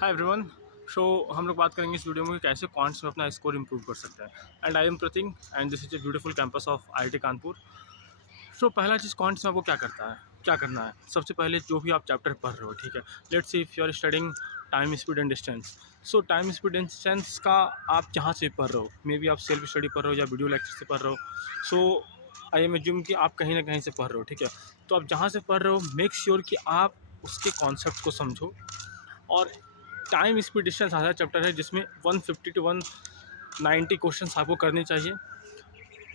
Hi everyone. सो हम लोग बात करेंगे इस वीडियो में कि कैसे क्वांट्स में अपना स्कोर इंप्रूव कर सकते हैं। And I am Prateek and this is a beautiful campus of IIT Kanpur. So पहला चीज़ क्वांट्स में आपको क्या करना है। सबसे पहले जो भी आप चैप्टर पढ़ रहे हो, ठीक है, let's see if you are studying time speed and distance. So time speed and distance का आप जहाँ से पढ़ रहे हो, मे बी आप सेल्फ स्टडी पढ़ रहे हो या वीडियो लेक्चर से पढ़ रहे हो। सो आई एम एज्यूम कि आप कहीं ना कहीं से पढ़ रहे हो, ठीक है। तो आप जहाँ से पढ़ रहे हो मेक श्योर कि आप उसके कॉन्सेप्ट को समझो। और टाइम स्पीड डिस्टेंस आधा चैप्टर है जिसमें 150 टू 190 क्वेश्चंस आपको करने चाहिए।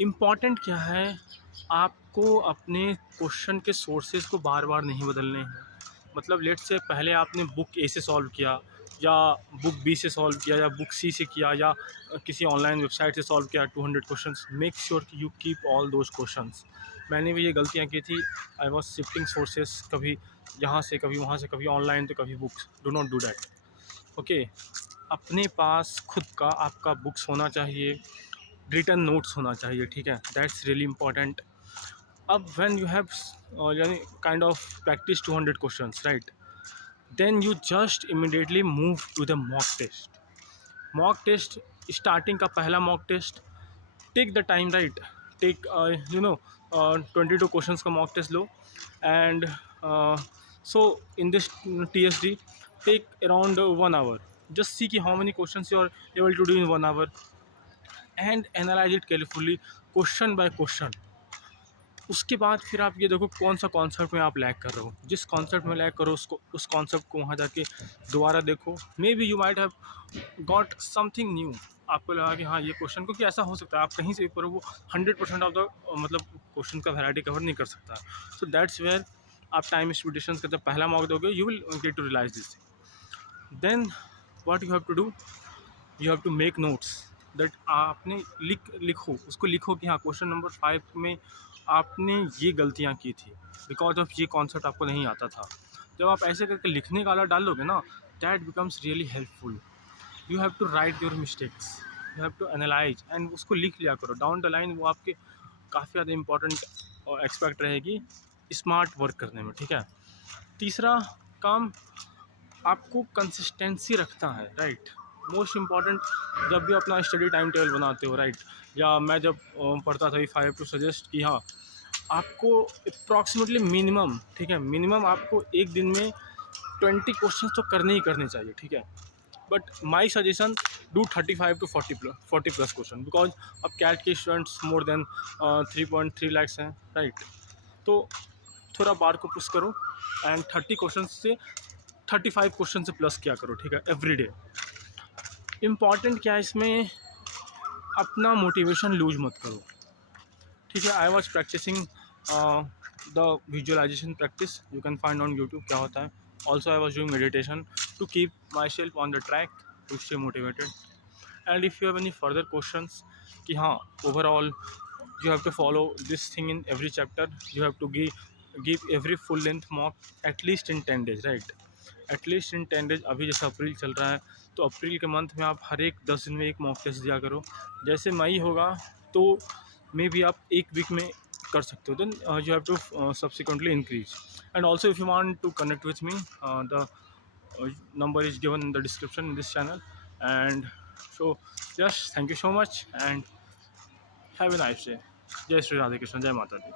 इम्पॉर्टेंट क्या है, आपको अपने क्वेश्चन के सोर्सेज को बार बार नहीं बदलने हैं। मतलब लेट से पहले आपने बुक ए से सॉल्व किया या बुक बी से सॉल्व किया या बुक सी से किया या किसी ऑनलाइन वेबसाइट से सॉल्व किया 200 क्वेश्चंस, मेक श्योर कि you keep all those questions. मैंने भी ये गलतियाँ की थी। आई वॉज शिफ्टिंग सोर्सेज, कभी यहाँ से कभी वहाँ से, कभी ऑनलाइन तो कभी books. Do not do that. Okay, अपने पास खुद का आपका बुक्स होना चाहिए, रिटन नोट्स होना चाहिए, ठीक है, दैट्स रियली इंपॉर्टेंट। अब व्हेन यू हैव यानी kind of practice 200 questions, right, then you just immediately move to the mock test. Mock test, starting का पहला mock test, take the time, right, take 22 questions का mock test लो। And so in this TSD take around 1 hour. Just see ki how many questions you are able to do in 1 hour and analyze it carefully, question by question. उसके बाद फिर आप ये देखो कौन सा कॉन्सेप्ट में आप लैग कर रहे हो। जिस कॉन्सेप्ट में लैग करो उसको, उस कॉन्सेप्ट को वहाँ जाके दोबारा देखो। May be you might have got something new. आपको लगा कि हाँ ये क्वेश्चन, क्योंकि ऐसा हो सकता है आप कहीं से भी पढ़ो, वो 100% ऑफ द मतलब क्वेश्चन का वैरायटी कवर नहीं कर सकता। सो दैट्स वेयर आप टाइम स्पीडिशंस का जब पहला मॉक दोगे you will get to realise this. Then what you have to do, you have to make notes that आपने लिखो उसको, लिखो कि हाँ क्वेश्चन नंबर 5 में आपने ये गलतियाँ की थी बिकॉज ऑफ ये कॉन्सेप्ट आपको नहीं आता था। जब आप ऐसे करके लिखने का आला डाल दोगे ना, that becomes really helpful. You have to write your mistakes, you have to analyse and उसको लिख लिया करो डाउन द लाइन। वो आपके काफ़ी ज़्यादा इंपॉर्टेंट एक्सपेक्ट रहेगी स्मार्ट वर्क करने में, ठीक है। तीसरा काम, आपको कंसिस्टेंसी रखना है, राइट, मोस्ट इम्पॉर्टेंट। जब भी अपना स्टडी टाइम टेबल बनाते हो, राइट, या मैं जब पढ़ता था, if I have to suggest कि हाँ आपको अप्रॉक्सीमेटली मिनिमम, ठीक है, मिनिमम आपको एक दिन में 20 क्वेश्चन तो करने ही करने चाहिए, ठीक है। But my suggestion, do 35 to 40 plus question, because अब कैट के स्टूडेंट्स मोर देन 3.3 लाख्स हैं, राइट। तो थोड़ा बार को पुश करो एंड 30 क्वेश्चन से 35 क्वेश्चन से प्लस किया करो, ठीक है, एवरी डे। इम्पॉर्टेंट क्या है इसमें, अपना मोटिवेशन लूज मत करो, ठीक है। I was practising the visualisation practice, you can find on YouTube क्या होता है। Also I was doing meditation to keep myself on the track to stay motivated. And if you have any further questions कि हाँ overall you have to follow this thing in every chapter, you have to give every full length mock at least in 10 days, right, at least in 10 days। अभी जैसे अप्रैल चल रहा है तो अप्रैल के month में आप हर एक 10 दिन में एक मॉक टेस्ट दिया करो। जैसे मई होगा तो मे बी आप एक वीक में कर सकते हो। Then you have to subsequently increase. And also if you want to connect with me, the number is given in the description in this channel। and so yes, thank you so much and have a nice day। जय श्री राधे कृष्ण, जय माता दी।